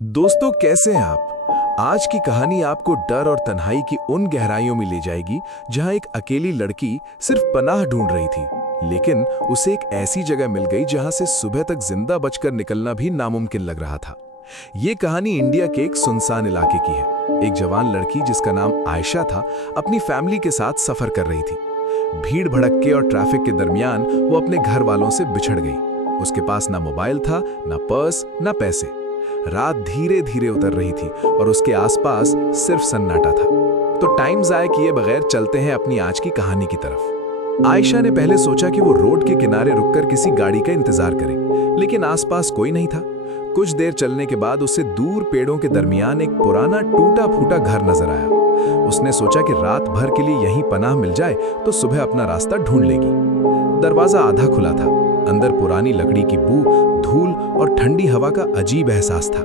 दोस्तों, कैसे हैं आप? आज की कहानी आपको डर और तन्हाई की उन गहराइयों में ले जाएगी जहां एक अकेली लड़की सिर्फ पनाह ढूंढ रही थी, लेकिन उसे एक ऐसी जगह मिल गई जहां से सुबह तक जिंदा बचकर निकलना भी नामुमकिन लग रहा था। ये कहानी इंडिया के एक सुनसान इलाके की है। एक जवान लड़की जिसका नाम आयशा था, अपनी फैमिली के साथ सफर कर रही थी। भीड़ भड़क्के और ट्रैफिक के दरमियान वो अपने घर वालों से बिछड़ गई। उसके पास ना मोबाइल था, ना पर्स, ना पैसे। रात धीरे धीरे उतर रही थी और उसके आसपास सिर्फ सन्नाटा था। तो टाइम जाया किए बगैर चलते हैं अपनी आज की कहानी की तरफ। आयशा ने पहले सोचा कि वो रोड के किनारे रुककर किसी गाड़ी का इंतजार करे, लेकिन आसपास कोई नहीं था। कुछ देर चलने के बाद उसे दूर पेड़ों के दरमियान एक पुराना टूटा फूटा घर नजर आया। उसने सोचा कि रात भर के लिए यहीं पनाह मिल जाए तो सुबह अपना रास्ता ढूंढ लेगी। दरवाजा आधा खुला था। अंदर पुरानी लकड़ी की बू, धूल और ठंडी हवा का अजीब एहसास था।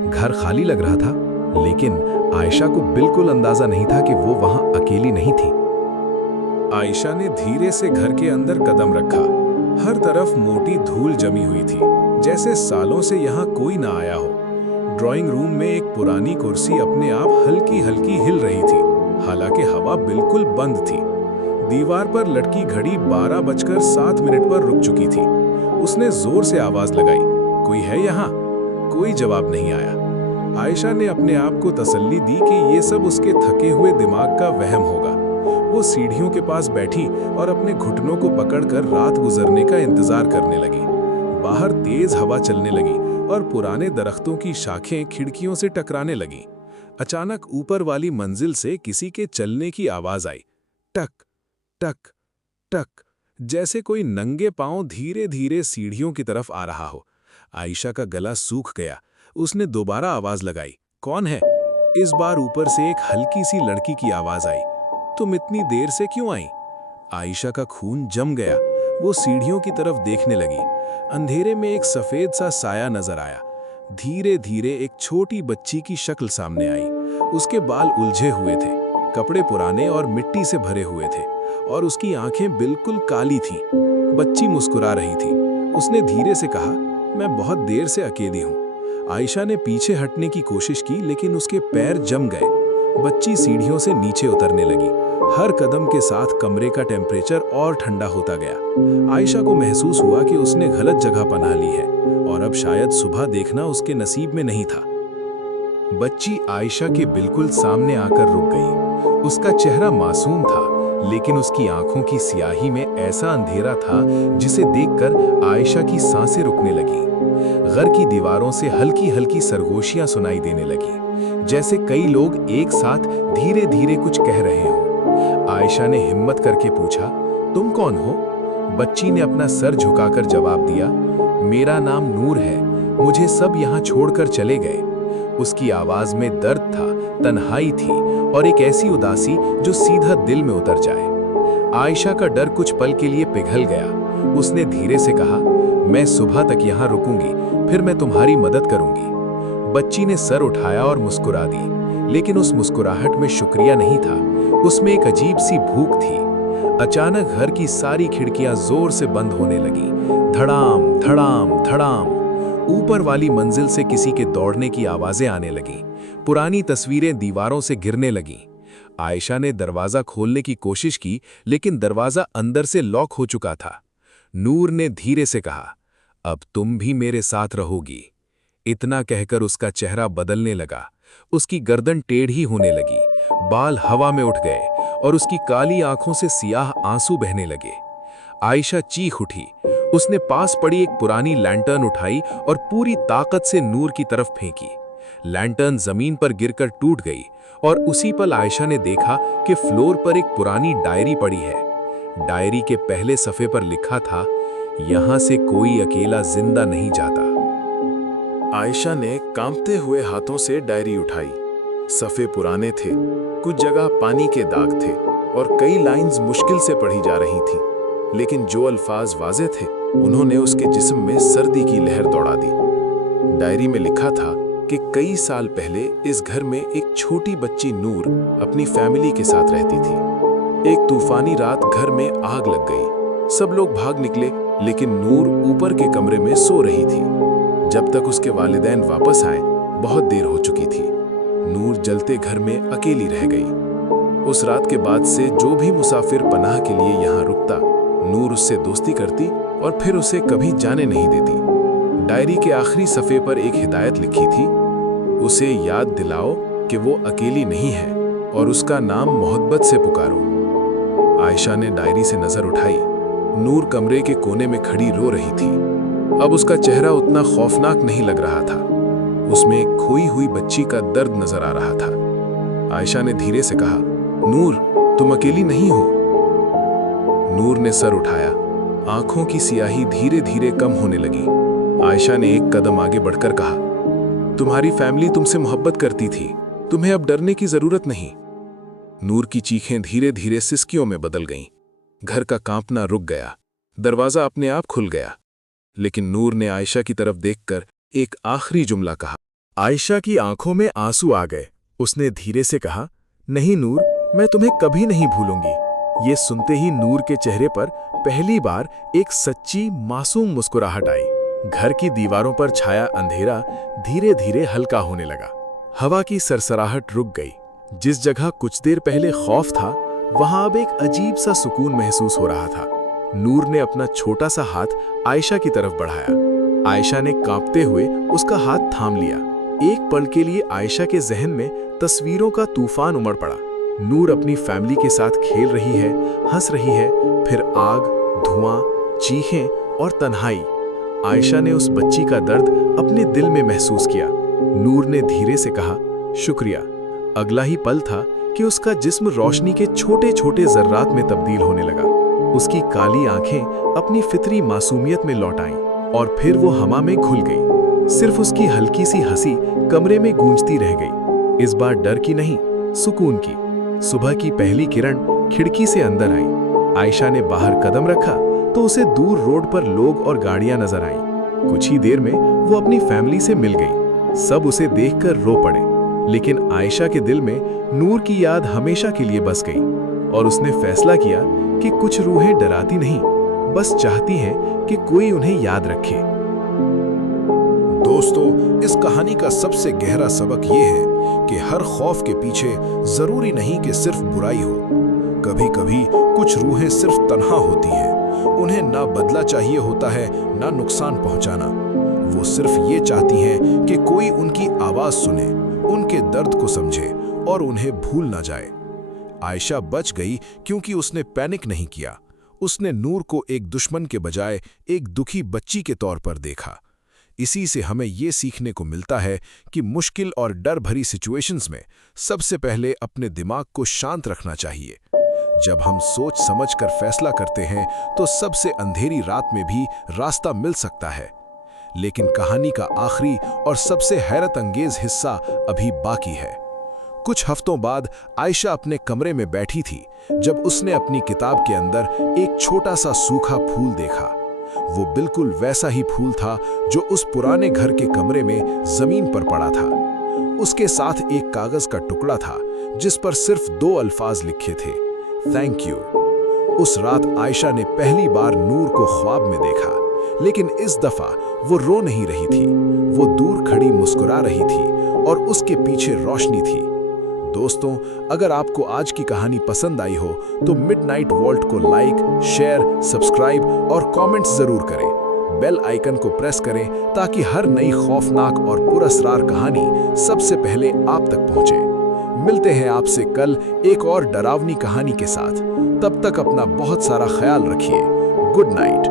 घर खाली लग रहा था, लेकिन आयशा को बिल्कुल अंदाजा नहीं था कि वो वहां अकेली नहीं थी। आयशा ने धीरे से घर के अंदर कदम रखा। हर तरफ मोटी धूल जमी हुई थी, जैसे सालों से यहाँ कोई ना आया हो। ड्राइंग रूम में एक पुरानी कुर्सी अपने आप हल्की हल्की हिल रही थी, हालांकि हवा बिल्कुल बंद थी। दीवार पर लटकी घड़ी 12:07 पर रुक चुकी थी। उसने जोर से आवाज लगाई, कोई है यहाँ? कोई जवाब नहीं आया। आयशा ने अपने आप को तसल्ली दी कि ये सब उसके थके हुए दिमाग का वहम होगा। वो सीढ़ियों के पास बैठी और अपने घुटनों को पकड़कर रात गुजरने का इंतजार करने लगी। बाहर तेज हवा चलने लगी और पुराने दरख्तों की शाखें खिड़कियों से टकराने लगी। अचानक ऊपर वाली मंजिल से किसी के चलने की आवाज आई, टक टक टक, जैसे कोई नंगे पांव धीरे धीरे सीढ़ियों की तरफ आ रहा हो। आयशा का गला सूख गया। उसने दोबारा आवाज लगाई, कौन है? इस बार ऊपर से एक हल्की सी लड़की की आवाज आई, तुम इतनी देर से क्यों आई? आयशा का खून जम गया। वो सीढ़ियों की तरफ देखने लगी। अंधेरे में एक सफेद सा साया नजर आया। धीरे धीरे एक छोटी बच्ची की शक्ल सामने आई। उसके बाल उलझे हुए थे, कपड़े पुराने और मिट्टी से भरे हुए थे, और उसकी आंखें बिल्कुल काली थीं। बच्ची मुस्कुरा रही थी। उसने धीरे से कहा, मैं बहुत देर से अकेली हूँ। आयशा ने पीछे हटने की कोशिश की, लेकिन उसके पैर जम गए। बच्ची सीढ़ियों से नीचे उतरने लगी। हर कदम के साथ कमरे का टेम्परेचर और ठंडा होता गया। आयशा को महसूस हुआ कि उसने गलत जगह पनाह ली है और अब शायद सुबह देखना उसके नसीब में नहीं था। बच्ची आयशा के बिल्कुल सामने आकर रुक गई। उसका चेहरा मासूम था, लेकिन उसकी आंखों की स्याही में ऐसा अंधेरा था जिसे देखकर आयशा की सांसें रुकने लगी। घर की दीवारों से हल्की हल्की सरगोशियां सुनाई देने लगी, जैसे कई लोग एक साथ धीरे धीरे कुछ कह रहे हों। आयशा ने हिम्मत करके पूछा, तुम कौन हो? बच्ची ने अपना सर झुकाकर जवाब दिया, मेरा नाम नूर है, मुझे सब यहाँ छोड़कर चले गए। उसकी आवाज में दर्द था, तन्हाई थी और एक ऐसी उदासी जो सीधा दिल में उतर जाए। आयशा का डर कुछ पल के लिए पिघल गया। उसने धीरे से कहा, मैं सुबह तक यहाँ रुकूंगी, फिर मैं तुम्हारी मदद करूंगी। बच्ची ने सर उठाया और मुस्कुरा दी, लेकिन उस मुस्कुराहट में शुक्रिया नहीं था, उसमें एक अजीब सी भूख थी। अचानक घर की सारी खिड़कियां जोर से बंद होने लगी। धड़ाम धड़ाम धड़ाम। ऊपर वाली मंजिल से किसी के दौड़ने की आवाजें आने लगी। पुरानी तस्वीरें दीवारों से गिरने लगीं। आयशा ने दरवाजा खोलने की कोशिश की, लेकिन दरवाजा अंदर से लॉक हो चुका था। नूर ने धीरे से कहा, अब तुम भी मेरे साथ रहोगी। इतना कहकर उसका चेहरा बदलने लगा। उसकी गर्दन टेढ़ी होने लगी, बाल हवा में उठ गए और उसकी काली आंखों से सियाह आंसू बहने लगे। आयशा चीख उठी। उसने पास पड़ी एक पुरानी लैंटर्न उठाई और पूरी ताकत से नूर की तरफ फेंकी। लैंटर्न जमीन पर गिरकर टूट गई और उसी पल आयशा ने देखा कि फ्लोर पर एक पुरानी डायरी पड़ी है। डायरी के पहले सफ़े पर लिखा था, यहाँ से कोई अकेला जिंदा नहीं जाता। आयशा ने कांपते हुए हाथों से डायरी उठाई। सफ़े पुराने थे, कुछ जगह पानी के दाग थे और कई लाइंस मुश्किल से पढ़ी जा रही थीं, लेकिन जो अल्फाज वाज़े थे उन्होंने उसके जिस्म में सर्दी की लहर दौड़ा दी। डायरी में लिखा था कि कई साल पहले इस घर में एक छोटी बच्ची नूर अपनी फैमिली के साथ रहती थी। एक तूफानी रात घर में आग लग गई। सब लोग भाग निकले, लेकिन नूर ऊपर के कमरे में सो रही थी। जब तक उसके वालिदैन वापस आए, बहुत देर हो चुकी थी। नूर जलते घर में अकेली रह गई। उस रात के बाद से जो भी मुसाफिर पनाह के लिए यहाँ रुकता, नूर उससे दोस्ती करती और फिर उसे कभी जाने नहीं देती। डायरी के आखिरी सफ़े पर एक हिदायत लिखी थी, उसे याद दिलाओ कि वो अकेली नहीं है और उसका नाम मोहब्बत से पुकारो। आयशा ने डायरी से नज़र उठाई। नूर कमरे के कोने में खड़ी रो रही थी। अब उसका चेहरा उतना खौफनाक नहीं लग रहा था। उसमें एक खोई हुई बच्ची का दर्द नजर आ रहा था। आयशा ने धीरे से कहा, नूर, तुम अकेली नहीं हो। नूर ने सर उठाया। आंखों की सियाही धीरे धीरे कम होने लगी। आयशा ने एक कदम आगे बढ़कर कहा, तुम्हारी फैमिली तुमसे मोहब्बत करती थी, तुम्हें अब डरने की जरूरत नहीं। नूर की चीखें धीरे धीरे सिसकियों में बदल गईं। घर का कांपना रुक गया। दरवाजा अपने आप खुल गया। लेकिन नूर ने आयशा की तरफ देखकर एक आखिरी जुमला कहा। आयशा की आंखों में आंसू आ गए। उसने धीरे से कहा, नहीं नूर, मैं तुम्हें कभी नहीं भूलूंगी। ये सुनते ही नूर के चेहरे पर पहली बार एक सच्ची मासूम मुस्कुराहट आई। घर की दीवारों पर छाया अंधेरा धीरे धीरे हल्का होने लगा। हवा की सरसराहट रुक गई। जिस जगह कुछ देर पहले खौफ था, वहां अब एक अजीब सा सुकून महसूस हो रहा था। नूर ने अपना छोटा सा हाथ आयशा की तरफ बढ़ाया। आयशा ने कांपते हुए उसका हाथ थाम लिया। एक पल के लिए आयशा के जहन में तस्वीरों का तूफान उमड़ पड़ा। नूर अपनी फैमिली के साथ खेल रही है, हंस रही है, फिर आग, धुआं, चीखें और तन्हाई। आयशा ने उस बच्ची का दर्द अपने दिल में महसूस किया। नूर ने धीरे से कहा, शुक्रिया। अगला ही पल था कि उसका जिस्म रोशनी के छोटे छोटे जर्रात में तब्दील होने लगा। उसकी काली आंखें अपनी फितरी मासूमियत में लौट आईं और फिर वो हवा में घुल गई। सिर्फ उसकी हल्की सी हंसी कमरे में गूंजती रह गई। इस बार डर की नहीं, सुकून की। सुबह की पहली किरण खिड़की से अंदर आई। आयशा ने बाहर कदम रखा तो उसे दूर रोड पर लोग और गाड़ियां नजर आईं। कुछ ही देर में वो अपनी फैमिली से मिल गई। सब उसे देखकर रो पड़े, लेकिन आयशा के दिल में नूर की याद हमेशा के लिए बस गई और उसने फैसला किया कि कुछ रूहें डराती नहीं, बस चाहती हैं कि कोई उन्हें याद रखे। दोस्तों, इस कहानी का सबसे गहरा सबक ये है कि हर खौफ के पीछे जरूरी नहीं कि सिर्फ बुराई हो। कभी कभी कुछ रूहें सिर्फ तन्हा होती हैं। उन्हें ना बदला चाहिए होता है, ना नुकसान पहुंचाना। वो सिर्फ ये चाहती हैं कि कोई उनकी आवाज सुने, उनके दर्द को समझे और उन्हें भूल ना जाए। आयशा बच गई क्योंकि उसने पैनिक नहीं किया। उसने नूर को एक दुश्मन के बजाय एक दुखी बच्ची के तौर पर देखा। इसी से हमें ये सीखने को मिलता है कि मुश्किल और डर भरी सिचुएशंस में सबसे पहले अपने दिमाग को शांत रखना चाहिए। जब हम सोच समझकर फैसला करते हैं तो सबसे अंधेरी रात में भी रास्ता मिल सकता है। लेकिन कहानी का आखिरी और सबसे हैरत अंगेज हिस्सा अभी बाकी है। कुछ हफ्तों बाद आयशा अपने कमरे में बैठी थी जब उसने अपनी किताब के अंदर एक छोटा सा सूखा फूल देखा। वो बिल्कुल वैसा ही फूल था जो उस पुराने घर के कमरे में जमीन पर पड़ा था। उसके साथ एक कागज का टुकड़ा था जिस पर सिर्फ 2 अल्फाज लिखे थे, थैंक यू। उस रात आयशा ने पहली बार नूर को ख्वाब में देखा, लेकिन इस दफा वो रो नहीं रही थी। वो दूर खड़ी मुस्कुरा रही थी और उसके पीछे रोशनी थी। दोस्तों, अगर आपको आज की कहानी पसंद आई हो तो मिडनाइट वॉल्ट को लाइक, शेयर, सब्सक्राइब और कमेंट्स जरूर करें। बेल आइकन को प्रेस करें ताकि हर नई खौफनाक और पुरअसरार कहानी सबसे पहले आप तक पहुंचे। मिलते हैं आपसे कल एक और डरावनी कहानी के साथ। तब तक अपना बहुत सारा ख्याल रखिए। Good night.